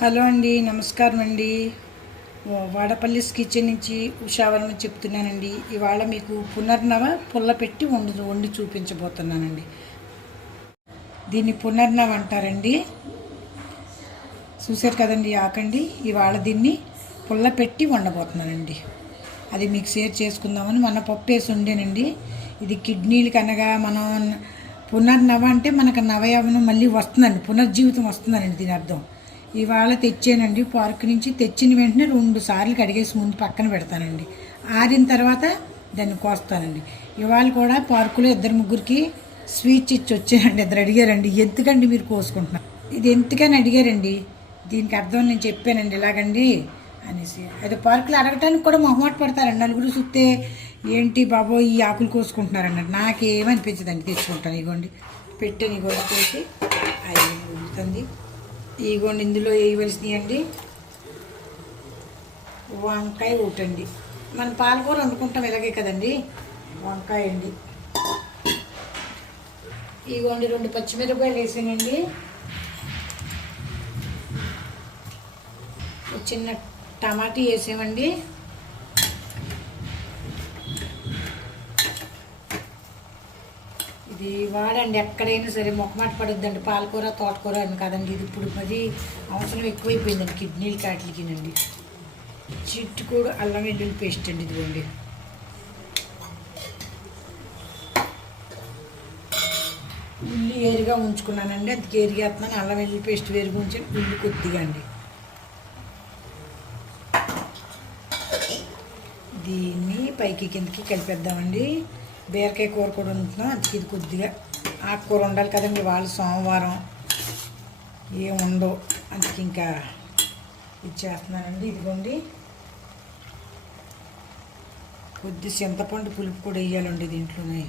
Hello అండి నమస్కారం అండి. వాడపల్లిస్ కిచెన్ నుంచి ఉషావరణ చెప్తున్నానండి. ఇవాళ మీకు పునర్నవ పుల్ల పెట్టి వండు వండి చూపించబోతున్నానండి. దీన్ని పునర్నవ అంటారండి. చూశారు కదండి ఆకండి. ఇవాళ దీన్ని పుల్ల పెట్టి వండబోతున్నానండి. అది మీకు షేర్ చేసుకుందామని మన పప్పు వేసి ఉండేనండి ఇది కిడ్నీలకి అనగా మనం పునర్నవ అంటే మనకు నవయవనం మళ్ళీ వస్తుందండి. పునర్జీవితం వస్తుందండి దీని అర్థం. ఇవాళ తెచ్చానండి. పార్క్ నుంచి తెచ్చిన వెంటనే రెండు సార్లు కడిగేసి ముందు పక్కన పెడతానండి. ఆరిన తర్వాత దాన్ని కోస్తానండి. ఇవాళ కూడా పార్కులో ఇద్దరు ముగ్గురికి స్వీట్స్ ఇచ్చి వచ్చానండి. ఇద్దరు అడిగారండి ఎందుకండి మీరు కోసుకుంటున్నారు? ఇది ఎందుకని అడిగారండి? దీనికి అర్థం నేను చెప్పానండి ఇలాగండి అనేసి. అది పార్కులో అడగటానికి కూడా మొహమాట పడతారండి. నలుగురు చూస్తే ఏంటి బాబో ఈ ఆకులు కోసుకుంటున్నారన్నారు నాకేమనిపించదండి తెచ్చుకుంటాను ఇగోండి. పెట్టాను ఇగోండి చేసి అది ఉడుతుంది ఇగోండి ఇందులో వేయవలసినవి అండి. వంకాయ ఒకటండి మనం పాలకూర వండుకుంటాం ఇలాగే కదండి. వంకాయ అండి. ఇగోండి రెండు పచ్చిమిరపకాయలు వేసానండి. చిన్న టమాటీ వేసామండి. ఇది వాడండి ఎక్కడైనా సరే మొక్కమాట పడుద్దండి. పాలకూర తోటకూర అని కదండి. ఇది ఇప్పుడు మరి అవసరం ఎక్కువైపోయిందండి కిడ్నీలు కాటికినండి చిట్టు కూడా అల్లం వెల్లుల్లి పేస్ట్ అండి ఇదిగోండి. ఉల్లి ఏరుగా ఉంచుకున్నానండి అది ఏరిగేస్తున్నాను. అల్లం వెల్లుల్లి పేస్ట్ వేరుగా ఉంచాను ఉల్లి కొద్దిగా అండి. దీన్ని పైకి కిందకి కలిపేద్దామండి. బీరకాయ కూర కూడా ఉంటున్నాం. అందుకే ఇది కొద్దిగా ఆకుకూర ఉండాలి కదండి వాళ్ళు సోమవారం. ఏం ఉండవు. అందుకే ఇంకా ఇచ్చేస్తున్నానండి ఇదిగోండి. కొద్ది చింతపండు పులుపు కూడా వేయాలండి దీంట్లోనే.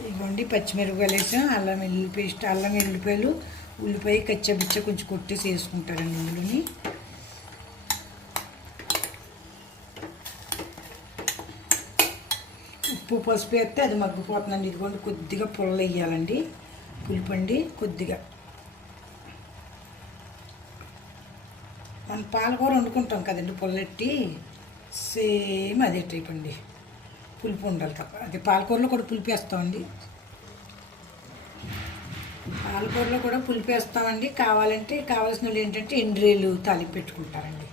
ఇదిగోండి పచ్చిమిరపకాయలు వేసాం అల్లం వెల్లుల్లి పేస్ట్ అల్లం వెల్లుల్లిపాయలు ఉల్లిపాయ కచ్చబిచ్చ కొంచెం కొట్టేసి వేసుకుంటారండి ఇందులోని. ఉప్పు పసుపు వేస్తే అది మగ్గిపోతుందండి. ఇదిగోండి కొద్దిగా పుల్ల వేయాలండి. పులిపండి కొద్దిగా. మనం పాలకూర వండుకుంటాం కదండి పుల్లెట్టి. సేమ్ అదే టైప్ అండి. పులుపు ఉండాలి తప్ప. అది పాలకూరలో కూడా పులుపు వేస్తామండి. పాలకూరలో కూడా పులుపు వేస్తామండి. కావాలంటే కావాల్సిన వాళ్ళు ఏంటంటే ఎండ్రేలు తాలింపు పెట్టుకుంటారండి.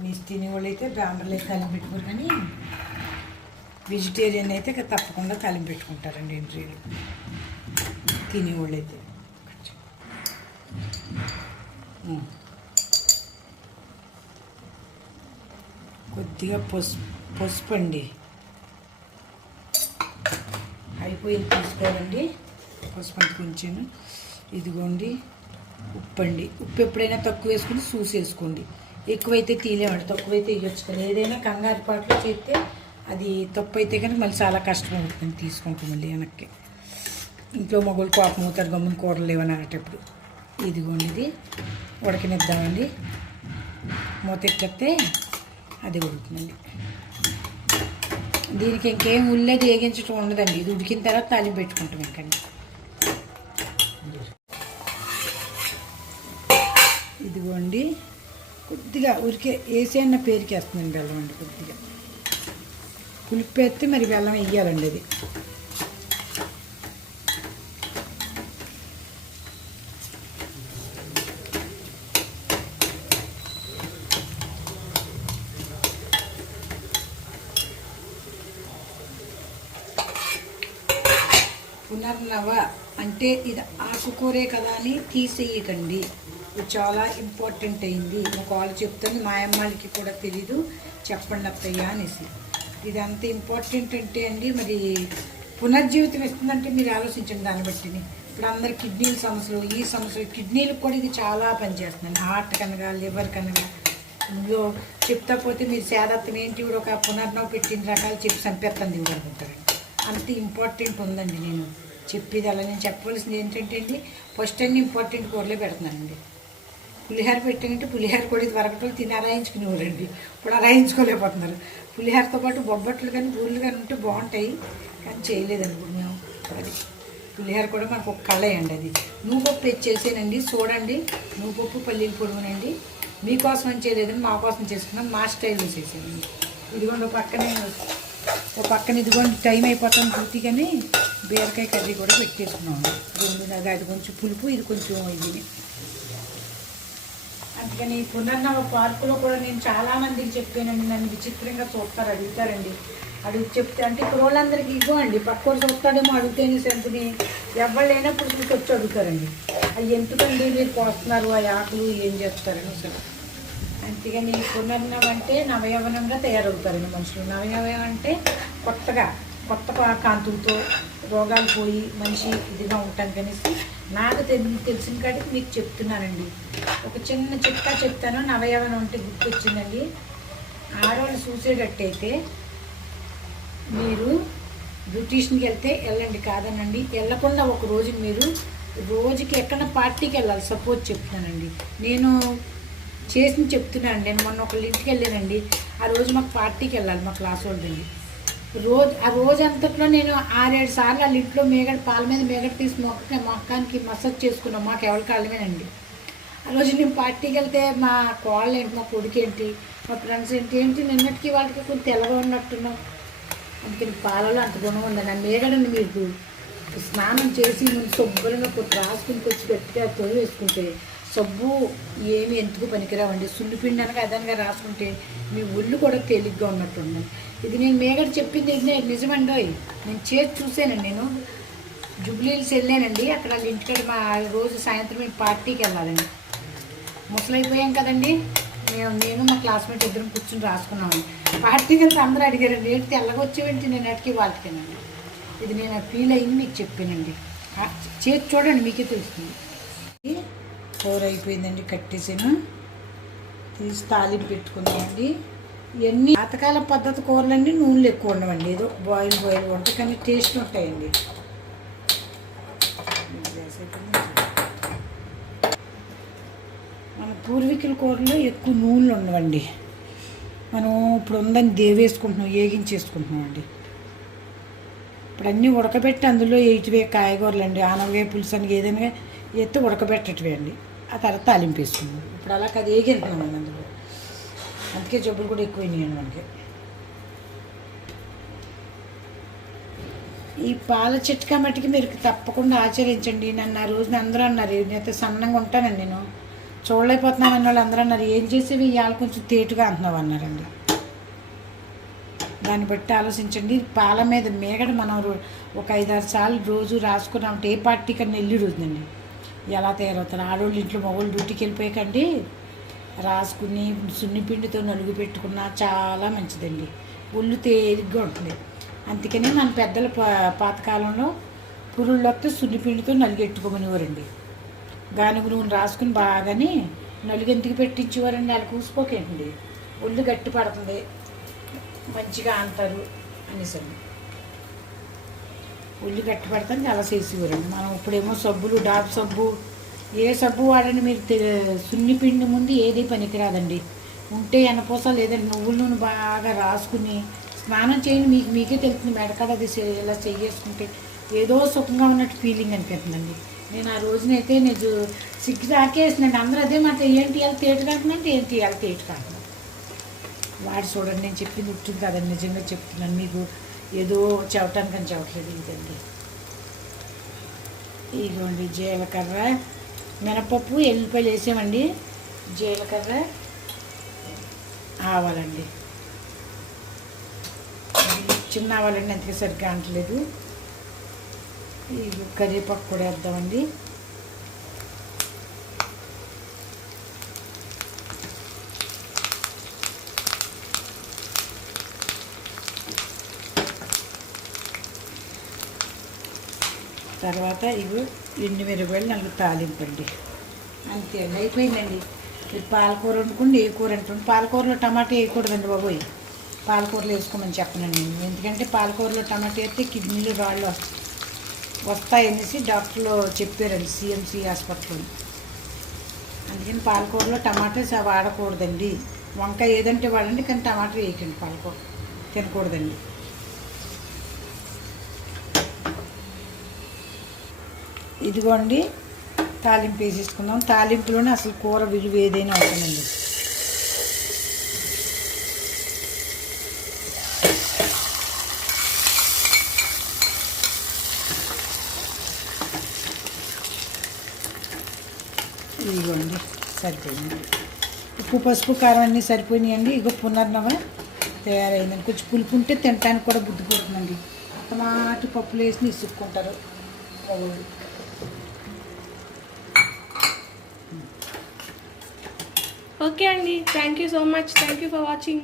మీ తినే వాళ్ళు అయితే బ్రాండర్లు అయితే తాలింపు పెట్టుకోరు కానీ వెజిటేరియన్ అయితే ఇక తప్పకుండా తాలింపు పెట్టుకుంటారండి ఎండ్రీలు. తినేవాళ్ళు అయితే కొద్దిగా పసుపు పసుపు అండి. అయిపోయింది తీసుకోవాలండి. పసుపు అంత కొంచెం ఇదిగోండి ఉప్పు అండి ఉప్పు ఎప్పుడైనా తక్కువ వేసుకుని చూసి వేసుకోండి. ఎక్కువైతే తీయలేమండి. తక్కువైతే ఇవ్వచ్చు కదా. ఏదైనా కంగారు పాటలో చేస్తే అది తప్పు అయితే కనుక మళ్ళీ చాలా కష్టం అవుతుంది తీసుకుంటాం మళ్ళీ వెనక్కి. ఇంట్లో మగవాళ్ళు కోపం అవుతారు గమ్మున కూరలు లేవని అనేటప్పుడు. ఇదిగోండి ఇది. ఉడకనిద్దామండి. మూత ఎక్కితే అది ఉడుకుతుందండి దీనికి ఇంకేం ఉల్లేది వేగించడం ఉండదండి. ఇది ఉడికిన తర్వాత తాలింపు పెట్టుకుంటాం ఇంకండి ఇదిగోండి. కొద్దిగా ఉరికే వేసి అన్న బెల్లం అండి కొద్దిగా. పులిపేస్తే మరి బెల్లం వేయాలండి అది. అంటే ఇది ఆకుకూరే కదా అని తీసేయకండి. ఇది చాలా ఇంపార్టెంట్ అయింది. ఒక వాళ్ళు చెప్తుంది మా అమ్మాయికి కూడా తెలీదు చెప్పండి అత్తయ్య అనేసి. ఇది అంత ఇంపార్టెంట్ అంటే అండి మరి పునర్జీవితం ఇస్తుందంటే మీరు ఆలోచించండి దాన్ని బట్టిని. ఇప్పుడు అందరు కిడ్నీల సమస్యలు ఈ సమస్యలు కిడ్నీలకు కూడా ఇది చాలా పనిచేస్తుంది హార్ట్ కనగా లివర్ కనగా. ఇందులో చెప్తా పోతే మీరు శాదత్వం ఏంటి కూడా ఒక పునర్నవ పెట్టిన రకాలు చెప్పి చంపేస్తాను ఇవ్వాలనుకుంటారండి అంత ఇంపార్టెంట్ ఉందండి నేను. చెప్పేది అలా నేను చెప్పవలసింది ఏంటంటే అండి ఫస్ట్ అన్ని ఇంపార్టెంట్ కూరలే పెడుతున్నానండి. పులిహోర పెట్టానంటే పులిహోర కూడా ఇది వరకటోళ్ళు తిని అరాయించుకునేవారండి ఇప్పుడు అరాయించుకోలేకపోతున్నారు పులిహోరతో పాటు బొబ్బట్లు కానీ బూరెలు కానీ ఉంటే బాగుంటాయి కానీ చేయలేదండి ఇప్పుడు మేము. అది పులిహోర కూడా మనకు ఒక కళ్ళయండి అది. నువ్వుపప్పు ఇచ్చేసేనండి చూడండి. నువ్వుపప్పు పల్లీలు పొడుగునండి మీకోసం చేయలేదని మా కోసం చేసుకున్నాం మా స్టైల్లో చేసానండి. ఇదిగోండి ఒక పక్కనే ఒక పక్కన ఇదిగోండి టైం అయిపోతాం పూర్తి కానీ బీరకాయ కర్రీ కూడా పెట్టేసుకున్నాం. రెండు నాకు అది కొంచెం పులుపు ఇది కొంచెం ఇది. అందుకని పునర్నవ పార్కులో కూడా నేను చాలా మందికి చెప్పానండి నన్ను విచిత్రంగా చూస్తారు అడుగుతారండి. అడుగు చెప్తే అంటే ఇప్పుడు వాళ్ళందరికీ ఇగో అండి పక్కోడు చూస్తాడేమో అడిగితేనే సెంటుని ఎవరు లేనప్పుడు మీకు వచ్చి అడుగుతారండి. అవి ఎందుకండి మీరు పోస్తున్నారు ఆ ఆకులు ఏం చేస్తారని అంతేగా అంతేగాని పునర్నవం అంటే నవయవనంగా తయారవుతారండి మనుషులు. నవయవనం అంటే కొత్తగా కొత్త పా- కాంతులతో రోగాలు పోయి మనిషి ఇదిగా ఉంటాం కనేసి నాకు తెలి తెలిసిన కాడికి మీకు చెప్తున్నానండి. ఒక చిన్న చిట్కా చెప్తాను నవయవనం అంటే గుర్తొచ్చిందండి. ఆడవాళ్ళు చూసేటట్టయితే మీరు బ్యూటీషియన్కి వెళ్తే వెళ్ళండి కాదనండి. వెళ్ళకుండా ఒక రోజు మీరు రోజుకి ఎక్కడ పార్టీకి వెళ్ళాలి. సపోజ్ చెప్తున్నానండి. నేను చేసి చెప్తున్నాను. నేను మొన్న ఒకళ్ళ ఇంటికి వెళ్ళానండి. ఆ రోజు మాకు పార్టీకి వెళ్ళాలి మా క్లాస్ వాళ్ళండి రోజు ఆ రోజు అంతట్లో నేను ఆరేడు సార్లు వాళ్ళ ఇంట్లో మేగడ పాల మీద మేగడ తీసి మొక్క మొక్కానికి మసాజ్ చేసుకున్నాం. మాకు ఎవరి కాలమేనండి ఆ రోజు నేను పార్టీకి వెళ్తే మా కోళ్ళు ఏంటి మా కొడుకు ఏంటి మా ఫ్రెండ్స్ ఏంటి ఏంటి నిన్నటికి వాళ్ళకి కొంచెం తెల్లగా ఉన్నట్టున్నాం. అందుకని పాలలో అంత గుణం ఉందండి ఆ మేగడని మీకు. స్నానం చేసి ముందు శుభ్రంగా కొట్టి రాసుకుని వచ్చి గట్టిగా తొలి వేసుకుంటే సబ్బు ఏమి ఎందుకు పనికిరావండి? సున్నిపిండి అనగా అదనగా రాసుకుంటే మీ ఒళ్ళు కూడా తేలిగ్గా ఉన్నట్టుంది. ఇది నేను మేగడ చెప్పింది ఇది నిజమండోయ్ నేను చేసి చూసానండి నేను. జుబ్లీల్స్ వెళ్ళానండి. అక్కడ వాళ్ళ ఇంటికాడ మా రోజు సాయంత్రం మేము పార్టీకి వెళ్ళాలండి. ముసలైపోయాం కదండి. మేము నేను మా క్లాస్మేట్ ఇద్దరం కూర్చుని రాసుకున్నామండి. పార్టీకి వెళ్తే అందరూ అడిగారండి ఏంటి తెల్లగొచ్చేవేంటి నేను అడిగి వాళ్ళకినండి. ఇది నేను ఫీల్ అయింది మీకు చెప్పానండి. చేసి చూడండి మీకే తెలుస్తుంది. కూర అయిపోయిందండి కట్టేసాను. తీసి తాలింపు పెట్టుకున్నామండి ఇవన్నీ పాతకాల పద్ధతి కూరలన్నీ నూనెలు ఎక్కువ ఉండవండి. ఏదో బాయిల్ బాయిల్ ఉంటాయి కానీ టేస్ట్ ఉంటాయండి. మన పూర్వీకుల కూరలో ఎక్కువ నూనెలు ఉండవండి. మనం ఇప్పుడు ఉందని దేవేసుకుంటున్నాం ఏగించేసుకుంటున్నాం అండి ఇప్పుడు అన్నీ ఉడకబెట్టి అందులో వేయటవే కాయగూరలు అండి ఆనవగాయ పులుసు అని ఏదైనా ఎత్తి ఉడకబెట్టటవే అండి. ఆ తర్వాత తాలింపు వేసుకున్నాం ఇప్పుడు అలా అది ఏగిస్తున్నాం అందులో. అందుకే జబ్బులు కూడా ఎక్కువైనాయండి మనకి. ఈ పాల చిట్కా మట్టికి మీరు తప్పకుండా ఆచరించండి. నన్ను ఆ రోజున అందరూ అన్నారు నేనైతే సన్నంగా ఉంటానండి నేను. చూడలేకపోతున్నాను అన్న వాళ్ళు అందరూ అన్నారు ఏం చేసేవి? ఇవాళ కొంచెం తేటుగా అంటున్నావు అన్నారండి. దాన్ని బట్టి ఆలోచించండి. పాల మీద మేగడ మనం ఒక ఐదారు సార్లు రోజు రాసుకున్నామంటే ఏ పార్టీ కన్నా వెళ్ళి రోజునండి. ఎలా తయారవుతారు? ఆడవాళ్ళు ఇంట్లో మగవాళ్ళు డ్యూటీకి వెళ్ళిపోయాకండి. రాసుకుని సున్నిపిండితో నలుగు పెట్టుకున్నా చాలా మంచిదండి. ఒళ్ళు తేలిగ్గా ఉంటుంది. అందుకని మన పెద్దల పా- పాతకాలంలో పురుళ్ళు వస్తే సున్నిపిండితో నలిగెట్టుకోమనివారండి గానుగు నూనె రాసుకుని బాగాని నలుగెందుకు పెట్టించేవారండి? వాళ్ళు కూసిపోకేంటండి ఒళ్ళు గట్టి పడుతుంది. మంచిగా అంటారు అనేసండి. ఉల్లి గట్టి పడతాను అలా చేసేవారండి మనం ఇప్పుడేమో సబ్బులు డాబ్ సబ్బు ఏ సబ్బు వాడండి మీరు సున్ని సున్నిపిండి ముందు ఏది పనికిరాదండి. ఉంటే ఎనపోస లేదండి నువ్వుల నూనె బాగా రాసుకుని స్నానం చేయండి మీకు మీకే తెలుస్తుంది మెడకాడ అది ఇలా చేయేసుకుంటే ఏదో సుఖంగా ఉన్నట్టు ఫీలింగ్ అనిపిస్తుందండి. నేను ఆ రోజునైతే నేను సిగ్గు తాకేసినండి. అందరూ అదే మాట ఏంటి ఇలా తేటు కాకుండా ఏంటి ఇలా తేటు కాకుండా? వాడు చూడండి నేను చెప్పింది ఉంటుంది కదండి. నిజంగా చెప్తున్నాను మీకు. ఏదో చెవటానికి అని చెప్పట్లేదు ఇంకండి ఇదిగోండి జీలకర్ర మినపప్పు ఎల్లిపాయలు వేసామండి జీలకర్ర ఆవాలండి. చిన్న ఆవాలండి అంతగా సరిగ్గా అంటలేదు. ఇది కరివేపాకు కూడా వేద్దామండి. తర్వాత ఇవి ఎండు మిరపకాయలు నలుగురు తాలింపండి. అంతే అండి అయిపోయిందండి. మీరు పాలకూర వండుకోండి ఏ కూర వండుకోండి పాలకూరలో టమాటా వేయకూడదండి బాబోయ్. పాలకూరలో వేసుకోమని చెప్పనండి నేను. ఎందుకంటే పాలకూరలో టమాటా వేస్తే కిడ్నీలు రాళ్ళు వస్తాయి వస్తాయనేసి డాక్టర్లు చెప్పారండి సిఎంసి హాస్పిటల్లో అందుకని పాలకూరలో టమాటా వాడకూడదండి. వంకాయ ఏదంటే వాడండి కానీ టమాటా వేయకండి పాలకూర. తినకూడదండి. ఇదిగోండి తాలింపు వేసేసుకుందాం. తాలింపులోనే అసలు కూర విలువ ఏదైనా ఉంటుందండి ఇదిగోండి సరిపోయింది. ఉప్పు పసుపు కారం అన్నీ సరిపోయినాయండి. ఇగో పునర్నవ తయారైందండి. కొంచెం పులుపు ఉంటే తినడానికి కూడా బుద్ధి పుడుతుందండి. టమాటి పప్పులు వేసి ఇసుక్కుంటారు. ఓకే అండి. Thank you so much thank you for watching